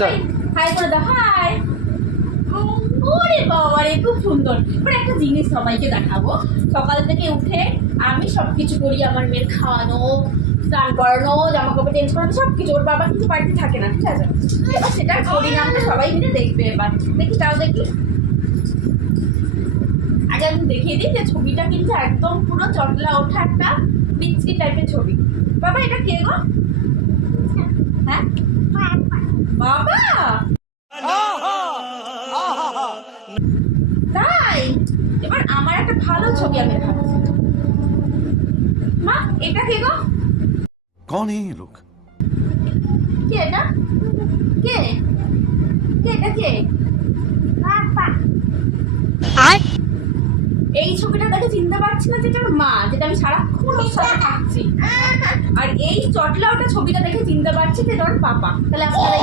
সবাই হাই করে দাও, হাই। ওরে বাবা রে, খুব সুন্দর। এবার একটা জিনিস সবাইকে দেখাবো। সকাল থেকে উঠে আমি সবকিছু করি, আমার মেয়ের খাওয়ানো, স্নান করানো, জামা কাপড় চেঞ্জ করানো, সবকিছু। ওর বাবা কিন্তু বাড়িতে থাকে না, ঠিক আছে? এবার সেটা করি না, আমরা সবাই মিলে দেখবে। এবার দেখি, তাও দেখি। আগে আমি দেখিয়ে দিই যে ছবিটা কিন্তু একদম পুরো চটলা ওঠা একটা মিষ্টি টাইপের ছবি। বাবা এটা কে গো? হ্যাঁ বাবা, তাই? এবার আমার একটা ভালো ছবি আমি দেখাবো। মা এটা কে গো? कौन है ये लोग? কে এটা? কে কে এটা কে? এই ছবিটা দেখে চিনতে পারছি না যেটা মা, যেটা আমি সারাক্ষণ ওর সাথে থাকছি। আর এই চটলা ওটা ছবিটা দেখে চিনতে পারছি যে ওর পাপা। তাহলে আপনারাই